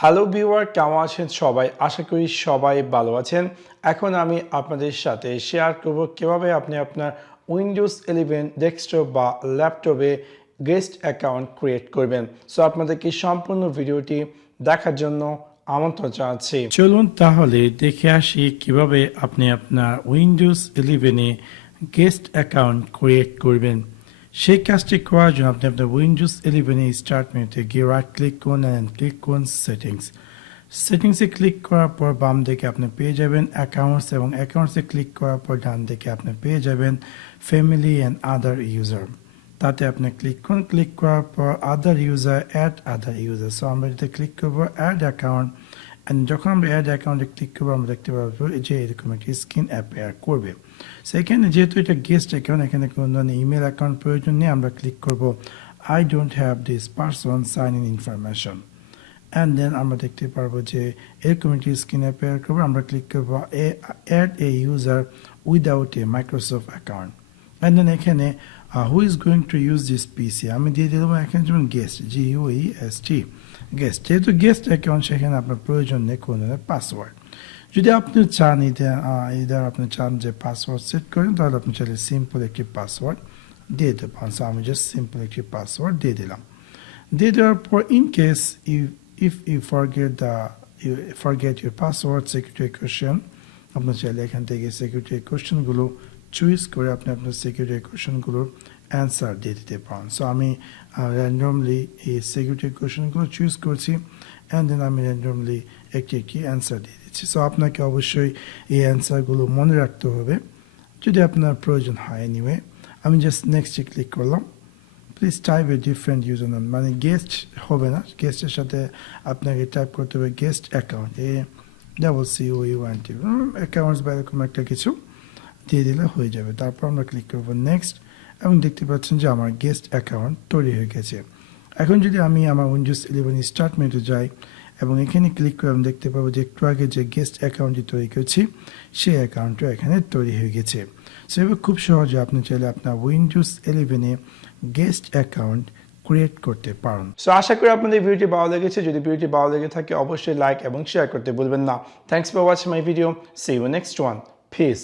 Hello viewer, কেমন আছেন সবাই? আশা করি সবাই ভালো আছেন। এখন আমি আপনাদের সাথে শেয়ার করব কিভাবে আপনি আপনার উইন্ডোজ 11 ডেস্কটপ বা ল্যাপটপে গেস্ট অ্যাকাউন্ট ক্রিয়েট করবেন। সো আপনাদেরকে সম্পূর্ণ ভিডিওটি দেখার জন্য আমন্ত্রণ জানাচ্ছি। চলুন তাহলে দেখে আসি কিভাবে আপনি আপনার উইন্ডোজ 11-এ গেস্ট অ্যাকাউন্ট ক্রিয়েট করবেন। সেই কাজটি করার জন্য আপনি আপনার উইন্ডোজ 11-এ স্টার্ট মেনুতে গিয়ে রাইট ক্লিক করুন অ্যান্ড ক্লিক করুন সেটিংসে ক্লিক করার পর বাম দিকে আপনি পেয়ে যাবেন অ্যাকাউন্টস, এবং অ্যাকাউন্টসে ক্লিক করার পর ডান দিকে আপনি পেয়ে যাবেন ফ্যামিলি অ্যান্ড আদার ইউজার। তাতে আপনি ক্লিক করুন। ক্লিক করার পর other user, add other user. So আমরা এটাতে ক্লিক করবো অ্যাড অ্যাকাউন্ট, অ্যান্ড যখন আমরা অ্যাড অ্যাকাউন্টে ক্লিক করবো আমরা দেখতে পাবো যে এরকম একটি স্ক্রিন অ্যাপেয়ার করবে। সেখানে যেহেতু এটা গেস্ট অ্যাকাউন্ট, এখানে কোনো ধরনের ইমেল অ্যাকাউন্ট প্রয়োজন নেই। আমরা ক্লিক করব I don't have this person sign in information, and then আমরা দেখতে পারবো যে এরকম একটি স্ক্রিন অ্যাপেয়ার করবো। আমরা ক্লিক করবো add a user without a Microsoft account, and then এখানে who is going to use this PC আমি দিয়ে দিলাম এখানে যেমন গেস্ট, GUEST, গেস্ট। যেহেতু গেস্ট অ্যাকাউন্ট সেখানে আপনার প্রয়োজন নেই কোনো ধরনের পাসওয়ার্ড। যদি আপনি চান ইদার আপনি চান যে পাসওয়ার্ড সেট করেন, তাহলে আপনি চাইলে সিম্পল একটি পাসওয়ার্ড দিয়ে দিতে পারেন। সো আমি জাস্ট সিম্পল একটি পাসওয়ার্ড দিয়ে দিলাম। দিয়ে দেওয়ার পর in case if you forget your password security question, আপনি চাইলে এখান থেকে সিকিউরিটি কোয়েশ্চেনগুলো চুজ করে আপনি আপনার সিকিউরিটি কোয়েশ্চেনগুলোর অ্যান্সার দিয়ে দিতে পারেন। সো আমি র্যান্ডমলি এই সিকিউরিটি কোয়েশ্চেনগুলো চুজ করছি, অ্যান্ড দেন আমি র্যান্ডমলি একটি অ্যান্সার দিয়ে দিচ্ছি। সো আপনাকে অবশ্যই এই অ্যান্সারগুলো মনে রাখতে হবে যদি আপনার প্রয়োজন হয়। এনিওয়ে আমি জাস্ট নেক্সটে ক্লিক করলাম। Please type a different user name, মানে গেস্ট হবে না, গেস্টের সাথে আপনাকে টাইপ করতে হবে গেস্ট অ্যাকাউন্ট, COUNT অ্যাকাউন্টস বা এরকম একটা কিছু দিয়ে দিলে হয়ে যাবে। তারপর আমরা ক্লিক করবো নেক্সট, এবং দেখতে পাচ্ছেন যে আমার গেস্ট অ্যাকাউন্ট তৈরি হয়ে গেছে। এখন যদি আমি আমার উইন্ডোজ 11 স্টার্ট মেনুতে যাই এবং এখানে ক্লিক করে আমি দেখতে পাবো যে একটু আগে যে গেস্ট অ্যাকাউন্টটি তৈরি করেছি সেই অ্যাকাউন্টও এখানে তৈরি হয়ে গেছে। সেভাবে খুব সহজে আপনি চাইলে আপনার উইন্ডোজ 11-এ গেস্ট অ্যাকাউন্ট ক্রিয়েট করতে পারেন। সো আশা করি আপনাদের ভিডিওটি ভালো লেগেছে। যদি ভিডিওটি ভালো লেগে থাকে অবশ্যই লাইক এবং শেয়ার করতে ভুলবেন না। Thanks for watching my video. See you next one. Piece.